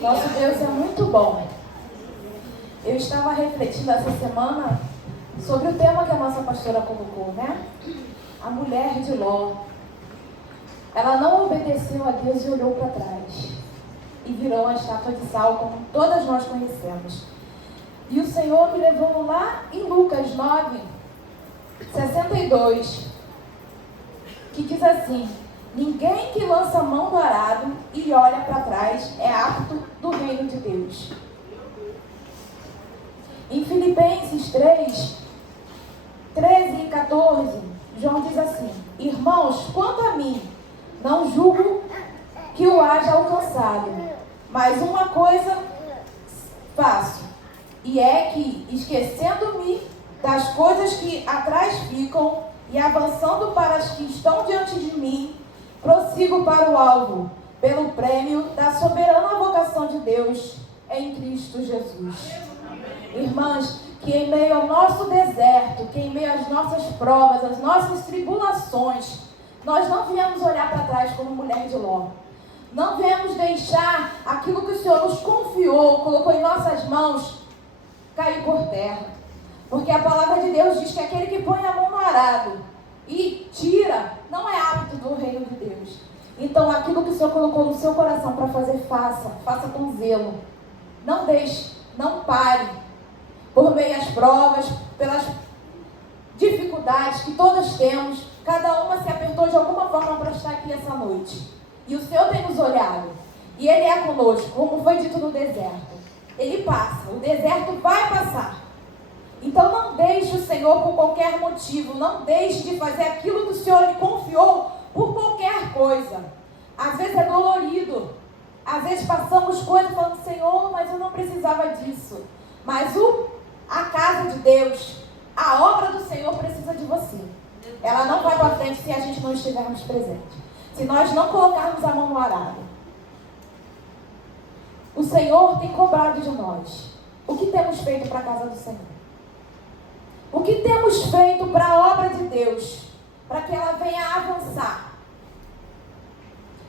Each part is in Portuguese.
Nosso Deus é muito bom. Eu estava refletindo essa semana sobre o tema que a nossa pastora colocou, né? A mulher de Ló. Ela não obedeceu a Deus e olhou para trás. E virou uma estátua de sal, como todas nós conhecemos. E o Senhor me levou lá em Lucas 9, 62, que diz assim: ninguém que lança a mão do arado e olha para trás é apto do reino de Deus. Em Filipenses 3, 13 e 14, João diz assim: irmãos, quanto a mim, não julgo que o haja alcançado, mas uma coisa faço, e é que, esquecendo-me das coisas que atrás ficam e avançando para as que estão diante de mim, prossigo para o alvo, pelo prêmio da soberana vocação de Deus em Cristo Jesus. Irmãs, que em meio ao nosso deserto, que em meio às nossas provas, às nossas tribulações, nós não viemos olhar para trás como mulher de Ló. Não viemos deixar aquilo que o Senhor nos confiou, colocou em nossas mãos, cair por terra. Porque a palavra de Deus diz que aquele que põe a mão no arado e tira, não é apto do reino de Deus. Então aquilo que o Senhor colocou no seu coração para fazer, faça com zelo. Não deixe, não pare. Por meio das provas, pelas dificuldades que todas temos, cada uma se apertou de alguma forma para estar aqui essa noite. E o Senhor tem nos olhado. E Ele é conosco, como foi dito no deserto. Ele passa, o deserto vai passar. Então não deixe o Senhor por qualquer motivo, não deixe de fazer aquilo que o Senhor lhe confiou por qualquer coisa. Às vezes é dolorido, às vezes passamos coisas falando: Senhor, mas eu não precisava disso. Mas a casa de Deus, a obra do Senhor precisa de você. Ela não vai para frente se a gente não estivermos presentes, se nós não colocarmos a mão no arado. O Senhor tem cobrado de nós. O que temos feito para a casa do Senhor? O que temos feito para a obra de Deus? Para que ela venha avançar.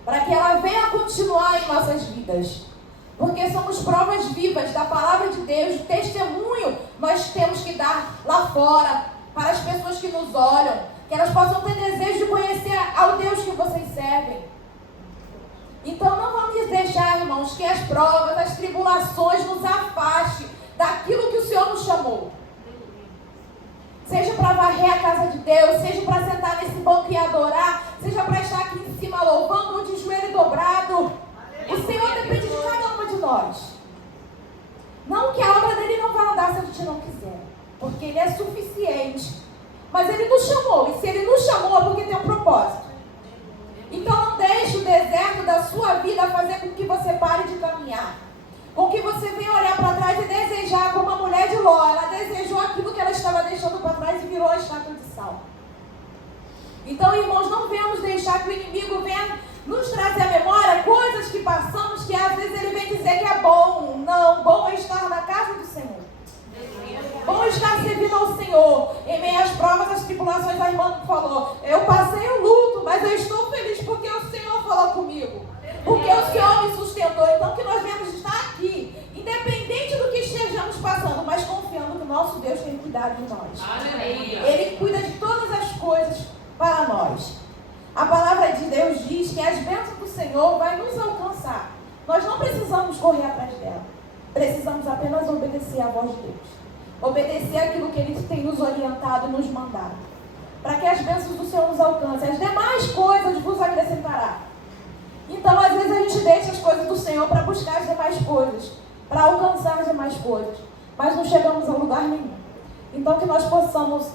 Para que ela venha continuar em nossas vidas. Porque somos provas vivas da palavra de Deus, testemunho nós temos que dar lá fora, para as pessoas que nos olham, que elas possam ter desejo de conhecer ao Deus que vocês servem. Então não vamos deixar, irmãos, que as provas, as tribulações nos afastem daquilo que o Senhor nos chamou. Seja para varrer a casa de Deus, seja para sentar nesse banco e adorar, seja para estar aqui em cima louvando ou de joelho dobrado. O Senhor depende de cada uma de nós. Não que a obra dele não vai andar se a gente não quiser, porque ele é suficiente. Mas ele nos chamou, e se ele nos chamou é porque tem um propósito. Então não deixe o deserto da sua vida fazer com que você pare de caminhar. Com que você venha olhar para trás e desejar, como a mulher de Ló. Ela desejou aquilo que ela estava deixando para trás e virou a estátua de sal. Então, irmãos, não venhamos deixar que o inimigo venha nos trazer à memória coisas que passamos, que às vezes ele vem dizer que é bom. Não, bom é estar na casa do Senhor. Bom estar servindo ao Senhor. Em meio às provas, às tribulações, a irmã falou: eu passei o luto, mas eu estou feliz porque o Senhor falou comigo. Porque o Senhor me sustentou. Então que nós devemos estar aqui, independente do que estejamos passando, mas confiando que o nosso Deus tem cuidado de nós. Aleluia. Ele cuida de todas as coisas para nós. A palavra de Deus diz que as bênçãos do Senhor vai nos alcançar. Nós não precisamos correr atrás dela. Precisamos apenas obedecer à voz de Deus. Obedecer aquilo que Ele tem nos orientado e nos mandado. Para que as bênçãos do Senhor nos alcancem. As demais coisas vos acrescentará. Então, às vezes, a gente deixa as coisas do Senhor para buscar as demais coisas. Para alcançar as demais coisas. Mas não chegamos a lugar nenhum. Então, que nós possamos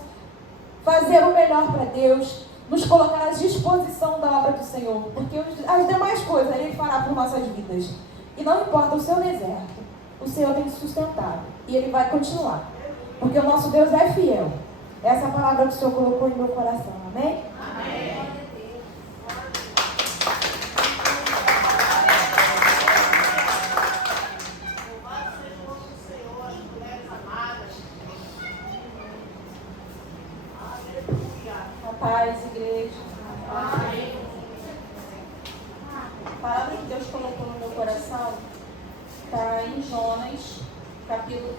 fazer o melhor para Deus. Nos colocar à disposição da obra do Senhor. Porque as demais coisas Ele fará por nossas vidas. E não importa o seu deserto. O Senhor tem te sustentado. E Ele vai continuar. Porque o nosso Deus é fiel. Essa é a palavra que o Senhor colocou em meu coração. Amém? Amém. Paz, igreja. Amém. A palavra que Deus colocou no meu coração está em Jonas, capítulo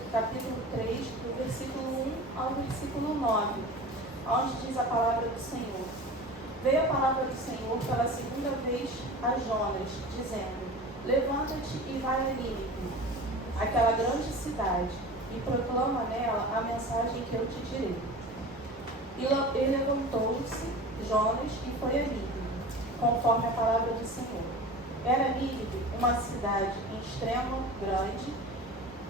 3, do versículo 1 ao versículo 9, onde diz a palavra do Senhor. Veio a palavra do Senhor pela segunda vez a Jonas, dizendo: levanta-te e vai a Nínive, aquela grande cidade, e proclama nela a mensagem que eu te direi. E levantou-se Jonas e foi a Nínive, conforme a palavra do Senhor. Era Nínive uma cidade em extremo grande,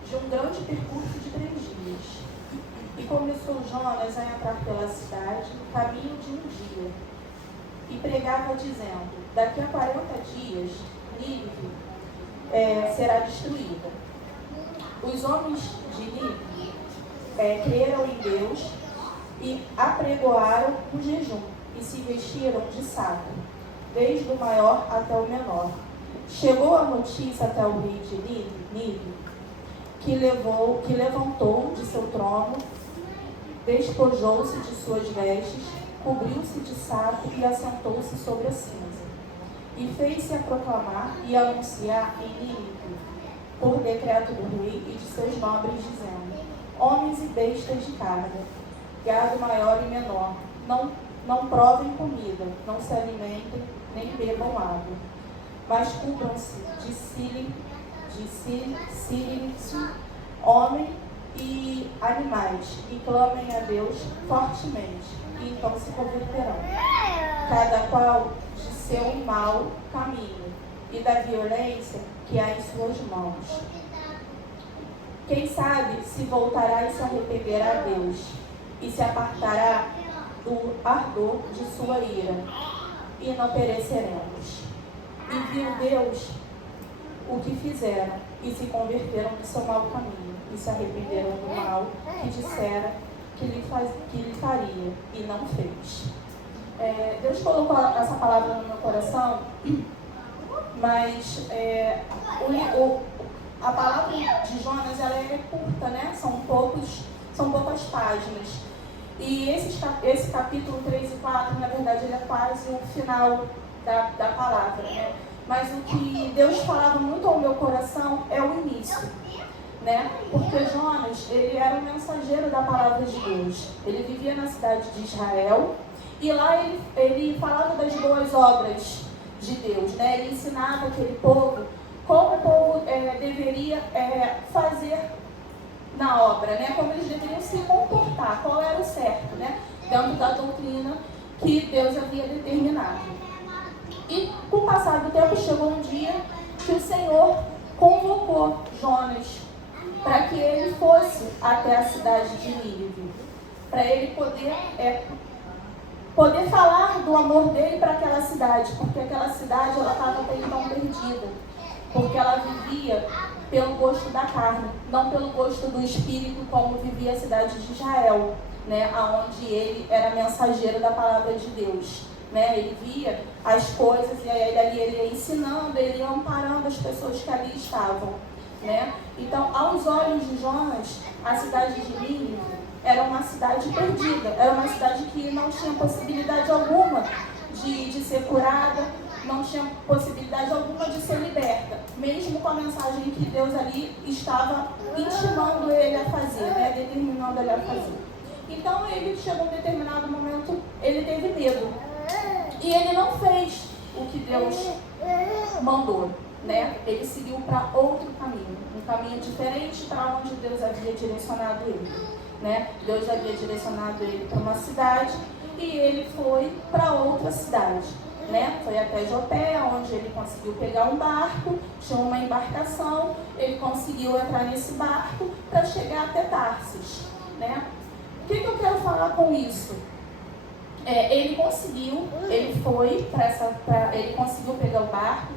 de um grande percurso de 3 dias. E começou Jonas a entrar pela cidade, caminho de 1 dia, e pregava dizendo: daqui a 40 dias, Nínive será destruída. Os homens de Nínive creram em Deus e apregoaram um jejum e se vestiram de saco, desde o maior até o menor. Chegou a notícia até o rei de Nínive, que levantou de seu trono, despojou-se de suas vestes, cobriu-se de saco e assentou-se sobre a cinza. E fez-se a proclamar e a anunciar em Nínive, por decreto do rei e de seus nobres, dizendo: homens e bestas de carga, gado maior e menor, não provem comida, não se alimentem, nem bebam água, mas cubram-se de sílice, homem e animais, e clamem a Deus fortemente, e então se converterão, cada qual de seu mau caminho e da violência que há em suas mãos. Quem sabe se voltará e se arrependerá a Deus, e se apartará do ardor de sua ira, e não pereceremos. E viu Deus o que fizeram, e se converteram do seu mau caminho, e se arrependeram do mal que dissera que lhe faria, e não fez. Deus colocou essa palavra no meu coração, mas a palavra de Jonas, ela é curta, né? São poucas páginas. E esse capítulo 3 e 4, na verdade, ele é quase o final da palavra, né? Mas o que Deus falava muito ao meu coração é o início, né? Porque Jonas, ele era um mensageiro da palavra de Deus. Ele vivia na cidade de Israel e lá ele falava das boas obras de Deus, né? Ele ensinava aquele povo como o povo deveria fazer na obra, né? Como eles deveriam se comportar, qual era o certo, né? Dentro da doutrina que Deus havia determinado. E com o passar do tempo chegou um dia que o Senhor convocou Jonas para que ele fosse até a cidade de Nínive, para ele poder falar do amor dele para aquela cidade, porque aquela cidade ela estava até então perdida, porque ela vivia pelo gosto da carne, não pelo gosto do espírito, como vivia a cidade de Israel, né, aonde ele era mensageiro da palavra de Deus, né? Ele via as coisas e aí dali ele ia ensinando, ele ia amparando as pessoas que ali estavam, né? Então, aos olhos de Jonas, a cidade de Nínive era uma cidade perdida, era uma cidade que não tinha possibilidade alguma de ser curada, não tinha possibilidade alguma de ser liberta, mesmo com a mensagem que Deus ali estava intimando ele a fazer, né? Determinando ele a fazer. Então ele chegou a um determinado momento, ele teve medo. E ele não fez o que Deus mandou, né? Ele seguiu para outro caminho, um caminho diferente para onde Deus havia direcionado ele, né? Deus havia direcionado ele para uma cidade e ele foi para outra cidade, né? Foi até Jopé, onde ele conseguiu pegar um barco, tinha uma embarcação, ele conseguiu entrar nesse barco para chegar até Tarsis, né? O que eu quero falar com isso? Ele conseguiu pegar o barco,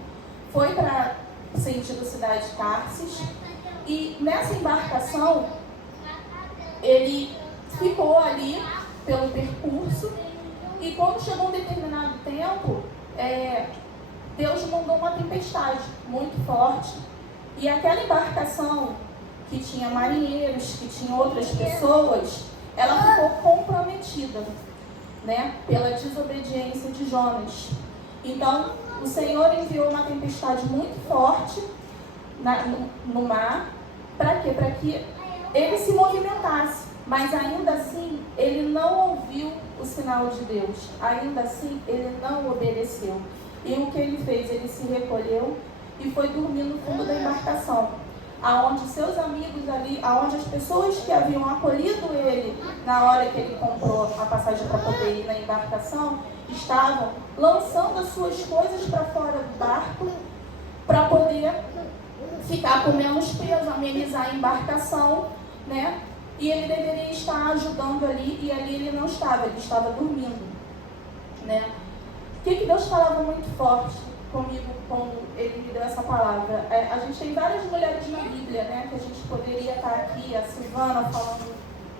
foi para o sentido cidade de Tarsis, e nessa embarcação ele ficou ali pelo percurso, e quando chegou um determinado tempo, Deus mandou uma tempestade muito forte, e aquela embarcação que tinha marinheiros, que tinha outras pessoas, ela ficou comprometida, né, pela desobediência de Jonas. Então, o Senhor enviou uma tempestade muito forte no mar. Para quê? Para que ele se movimentasse. Mas ainda assim, ele não ouviu o sinal de Deus. Ainda assim, ele não obedeceu. E o que ele fez? Ele se recolheu e foi dormir no fundo da embarcação, aonde seus amigos ali, aonde as pessoas que haviam acolhido ele na hora que ele comprou a passagem para poder ir na embarcação, estavam lançando as suas coisas para fora do barco para poder ficar com menos peso, amenizar a embarcação, né? E ele deveria estar ajudando ali, e ali ele não estava, ele estava dormindo, né? O que Deus falava muito forte comigo quando ele me deu essa palavra? A gente tem várias mulheres na Bíblia, né? Que a gente poderia estar aqui, a Silvana falando,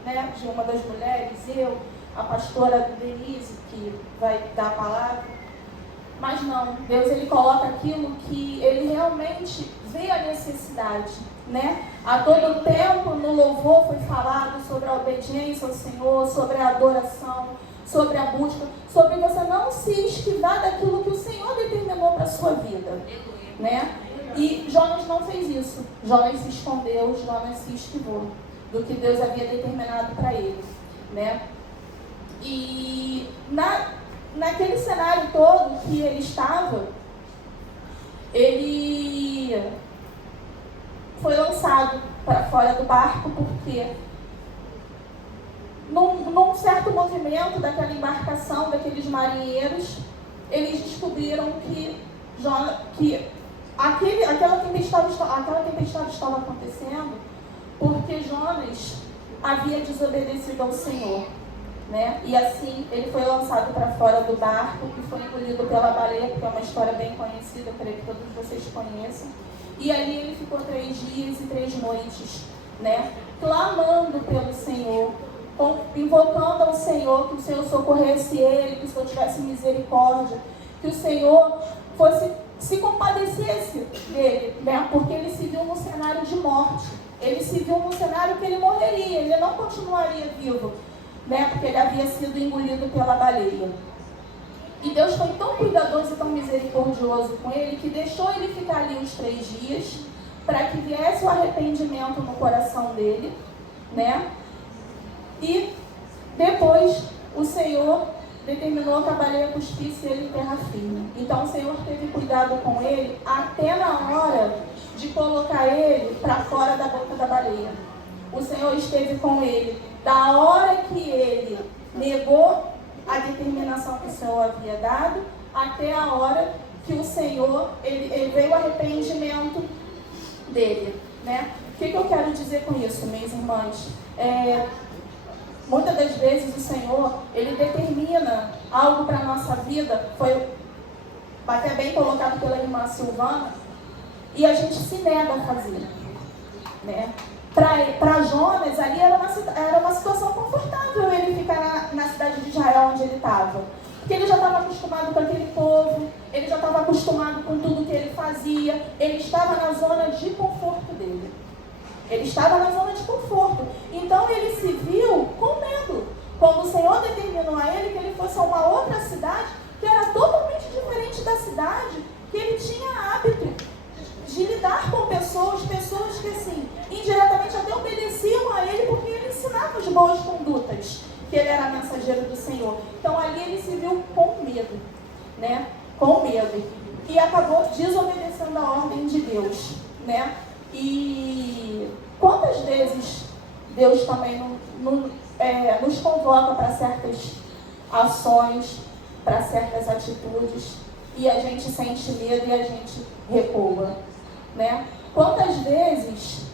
né, de uma das mulheres, eu, a pastora Denise, que vai dar a palavra. Mas não, Deus ele coloca aquilo que ele realmente vê a necessidade, né? A todo tempo no louvor foi falado sobre a obediência ao Senhor, sobre a adoração, sobre a busca, sobre você não se esquivar daquilo que o Senhor determinou para a sua vida, né? E Jonas não fez isso. Jonas se escondeu, Jonas se esquivou do que Deus havia determinado para ele, né? E naquele cenário todo que ele estava, ele foi lançado para fora do barco porque num certo movimento daquela embarcação, daqueles marinheiros, eles descobriram que aquela tempestade estava acontecendo porque Jonas havia desobedecido ao Senhor, né? E assim ele foi lançado para fora do barco e foi engolido pela baleia, porque é uma história bem conhecida, creio que todos vocês conheçam. E ali ele ficou 3 dias e 3 noites, né? Clamando pelo Senhor, invocando ao Senhor, que o Senhor socorresse ele, que o Senhor tivesse misericórdia, que o Senhor se compadecesse dele, né? Porque ele se viu num cenário de morte, ele se viu num cenário que ele morreria, ele não continuaria vivo, né? Porque ele havia sido engolido pela baleia. E Deus foi tão cuidadoso e tão misericordioso com ele, que deixou ele ficar ali uns 3 dias, para que viesse o arrependimento no coração dele, né? E depois o Senhor determinou que a baleia cuspisse ele em terra firme. Então o Senhor teve cuidado com ele até na hora de colocar ele para fora da boca da baleia. O Senhor esteve com ele da hora que ele negou a determinação que o Senhor havia dado, até a hora que o Senhor, ele veio o arrependimento dele, né? O que eu quero dizer com isso, minhas irmãs? Muitas das vezes o Senhor, ele determina algo para a nossa vida, foi até bem colocado pela irmã Silvana, e a gente se nega a fazer, né? Para Jonas, ali era uma situação confortável ele ficar na cidade de Israel onde ele estava. Porque ele já estava acostumado com aquele povo, ele já estava acostumado com tudo que ele fazia, ele estava na zona de conforto dele. Ele estava na zona de conforto. Então ele se viu com medo. Quando o Senhor determinou a ele que ele fosse a uma outra cidade, que era totalmente diferente da cidade, que ele tinha hábito de lidar com pessoas que assim, indiretamente até obedeciam a ele, porque ele ensinava as boas condutas, que ele era mensageiro do Senhor. Então ali ele se viu com medo, né? Com medo. E acabou desobedecendo a ordem de Deus, né? E quantas vezes Deus também nos convoca para certas ações, para certas atitudes, e a gente sente medo e a gente recua, né? Quantas vezes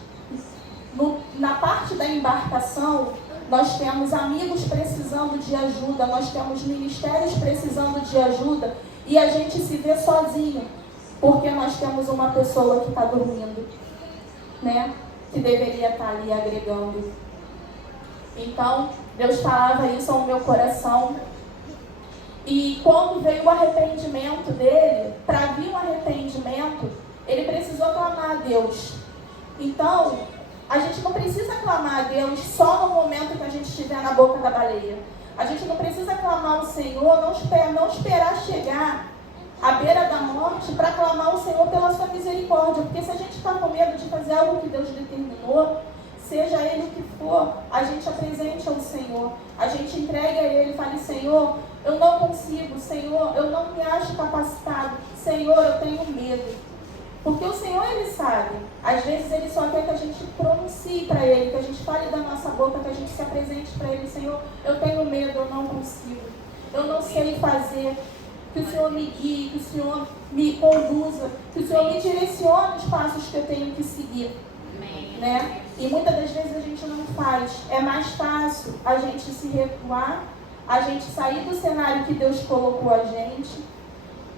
na parte da embarcação nós temos amigos precisando de ajuda, nós temos ministérios precisando de ajuda, e a gente se vê sozinho, porque nós temos uma pessoa que está dormindo, né? Que deveria estar ali agregando. Então, Deus falava isso ao meu coração. E quando veio o arrependimento dele, para vir o arrependimento, ele precisou clamar a Deus. Então, a gente não precisa clamar a Deus só no momento que a gente estiver na boca da baleia. A gente não precisa clamar ao Senhor, não esperar chegar à beira da morte, para clamar ao Senhor pela sua misericórdia. Porque se a gente está com medo de fazer algo que Deus determinou, seja Ele o que for, a gente apresente ao Senhor, a gente entregue a Ele e fale: Senhor, eu não consigo, Senhor, eu não me acho capacitado, Senhor, eu tenho medo. Porque o Senhor, Ele sabe. Às vezes Ele só quer que a gente pronuncie para Ele, que a gente fale da nossa boca, que a gente se apresente para Ele: Senhor, eu tenho medo, eu não consigo, eu não sei fazer. Que o Senhor me guie, que o Senhor me conduza, que o Senhor me direcione os passos que eu tenho que seguir. Né? E muitas das vezes a gente não faz. É mais fácil a gente se recuar, a gente sair do cenário que Deus colocou a gente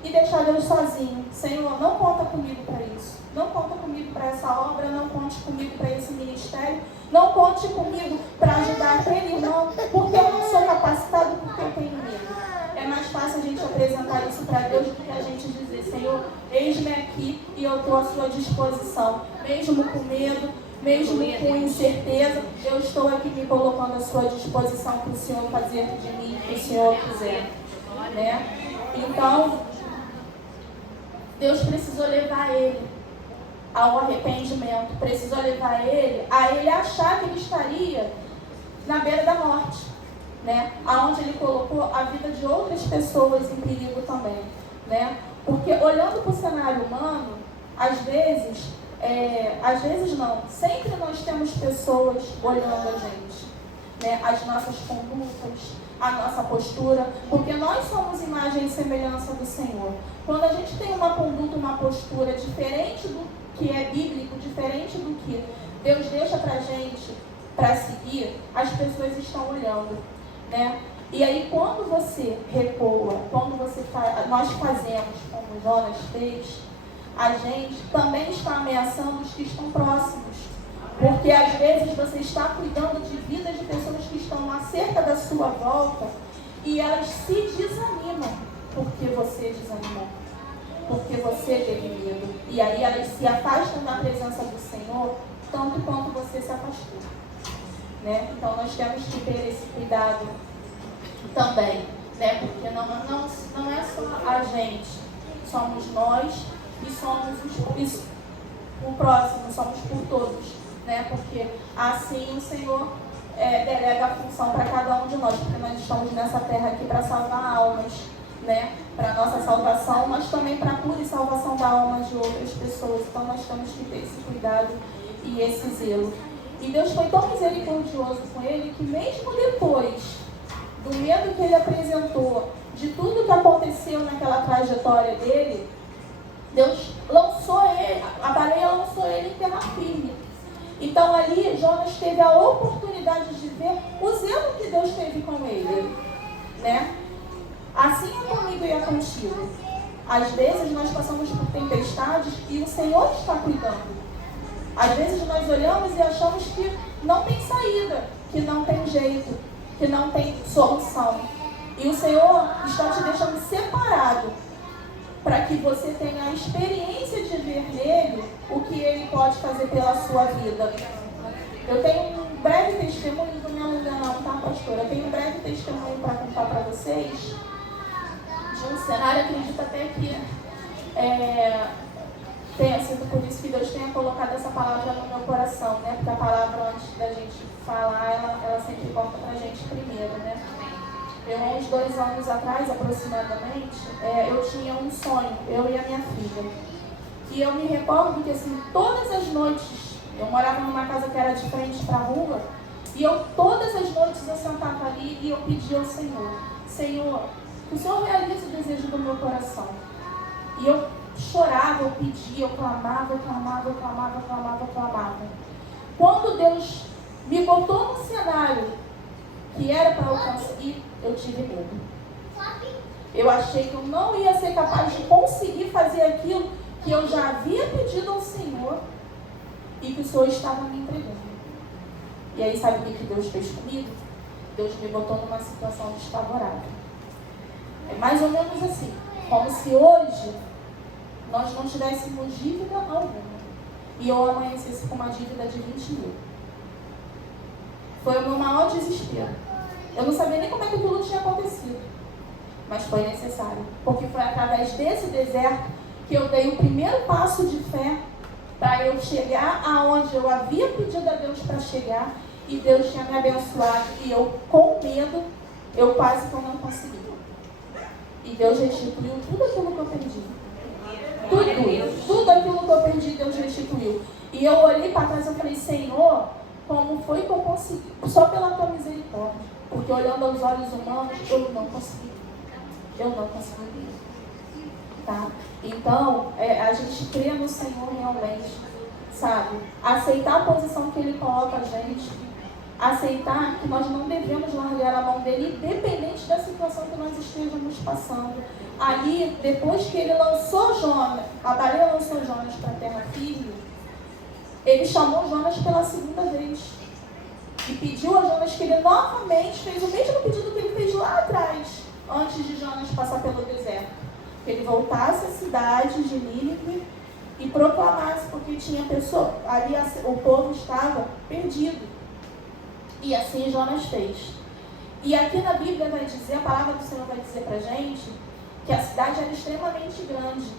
e deixar Deus sozinho. Senhor, não conta comigo para isso. Não conta comigo para essa obra, não conte comigo para esse ministério, não conte comigo para ajudar aquele irmão, porque eu não sou capacitado, porque eu tenho medo. É mais fácil a gente apresentar isso para Deus do que a gente dizer: Senhor, eis-me aqui e eu estou à sua disposição. Mesmo com medo, mesmo com incerteza, eu estou aqui me colocando à sua disposição para o Senhor fazer de mim o que o Senhor quiser. Né? Então, Deus precisou levar ele ao arrependimento, precisou levar ele a ele achar que ele estaria na beira da morte. Né? Aonde ele colocou a vida de outras pessoas em perigo também, né? Porque olhando para o cenário humano, às vezes não, sempre nós temos pessoas olhando a gente, né? As nossas condutas, a nossa postura, porque nós somos imagem e semelhança do Senhor. Quando a gente tem uma conduta, uma postura diferente do que é bíblico, diferente do que Deus deixa para a gente para seguir, as pessoas estão olhando. Né? E aí quando você recua, quando nós fazemos como Jonas fez, a gente também está ameaçando os que estão próximos. Porque às vezes você está cuidando de vidas de pessoas que estão acerca da sua volta e elas se desanimam porque você desanimou, porque você teve medo. E aí elas se afastam da presença do Senhor tanto quanto você se afastou. Né? Então nós temos que ter esse cuidado também, né? Porque não é só a gente, somos nós e somos o próximo, somos por todos, né? Porque assim o Senhor delega a função para cada um de nós, porque nós estamos nessa terra aqui para salvar almas, né? Para nossa salvação, mas também para a cura e salvação da alma de outras pessoas. Então nós temos que ter esse cuidado e esse zelo. E Deus foi tão misericordioso com ele que mesmo depois do medo que ele apresentou, de tudo que aconteceu naquela trajetória dele, Deus lançou ele, a baleia lançou ele em terra firme. Então ali Jonas teve a oportunidade de ver o zelo que Deus teve com ele. Né? Assim é comigo e é contigo. Às vezes nós passamos por tempestades e o Senhor está cuidando. Às vezes nós olhamos e achamos que não tem saída, que não tem jeito, que não tem solução. E o Senhor está te deixando separado para que você tenha a experiência de ver nele o que ele pode fazer pela sua vida. Eu tenho um breve testemunho, não me alonga não, tá, pastor? Eu tenho um breve testemunho para contar para vocês de um cenário, acredito até que tenha sido por isso que Deus tenha colocado essa palavra no meu coração, né? Porque a palavra, antes da gente falar, ela sempre volta pra gente primeiro, né? Eu, há uns 2 anos atrás, aproximadamente, eu tinha um sonho, eu e a minha filha. E eu me recordo que, assim, todas as noites, eu morava numa casa que era de frente para a rua, e todas as noites eu sentava ali e eu pedia ao Senhor: Senhor, que o Senhor realize o desejo do meu coração. E eu chorava, eu pedia, eu clamava. Quando Deus me botou no cenário que era para eu conseguir, eu tive medo. Eu achei que eu não ia ser capaz de conseguir fazer aquilo que eu já havia pedido ao Senhor e que o Senhor estava me entregando. E aí sabe o que Deus fez comigo? Deus me botou numa situação desfavorável. É mais ou menos assim, como se hoje nós não tivéssemos dívida alguma e eu amanhecesse com uma dívida de 20 mil. Foi o meu maior desespero. Eu não sabia nem como é que aquilo tinha acontecido. mas foi necessário, porque foi através desse deserto que eu dei o primeiro passo de fé para eu chegar aonde eu havia pedido a Deus para chegar, e Deus tinha me abençoado, e eu, com medo, eu quase que eu não consegui. E Deus restituiu tudo aquilo que eu perdi. Tudo aquilo que eu perdi, Deus restituiu. E eu olhei para trás e falei, Senhor, como foi que eu consegui? Só pela tua misericórdia. Porque olhando aos olhos humanos, eu não consegui. Tá? Então, a gente crê no Senhor realmente, sabe? Aceitar a posição que Ele coloca a gente. Aceitar que nós não devemos largar a mão dele, independente da situação que nós estejamos passando. Ali, depois que ele lançou Jonas, a baleia lançou Jonas para a terra firme, ele chamou Jonas pela segunda vez. E pediu a Jonas que ele novamente fez o mesmo pedido que ele fez lá atrás, antes de Jonas passar pelo deserto. Que ele voltasse à cidade de Nínive e proclamasse, porque tinha pessoa, ali o povo estava perdido. E assim Jonas fez. E aqui na Bíblia vai dizer, a palavra do Senhor vai dizer pra gente, que a cidade era extremamente grande,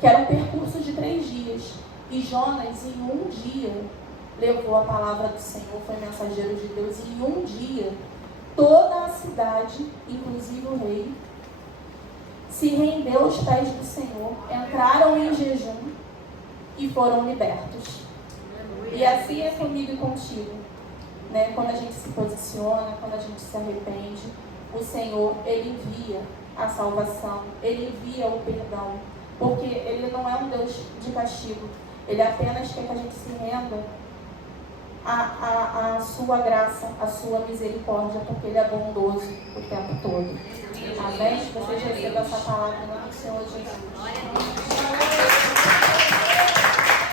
que era um percurso de 3 dias. E Jonas, em um dia, levou a palavra do Senhor, foi mensageiro de Deus. E em um dia, toda a cidade, inclusive o rei, se rendeu aos pés do Senhor, entraram em jejum e foram libertos. E assim é comigo e contigo. Né? Quando a gente se posiciona, quando a gente se arrepende, o Senhor, Ele envia a salvação, Ele envia o perdão, porque Ele não é um Deus de castigo, Ele apenas quer que a gente se renda à sua graça, à sua misericórdia, porque Ele é bondoso o tempo todo. Amém? Que vocês recebam essa palavra no nome do Senhor Jesus.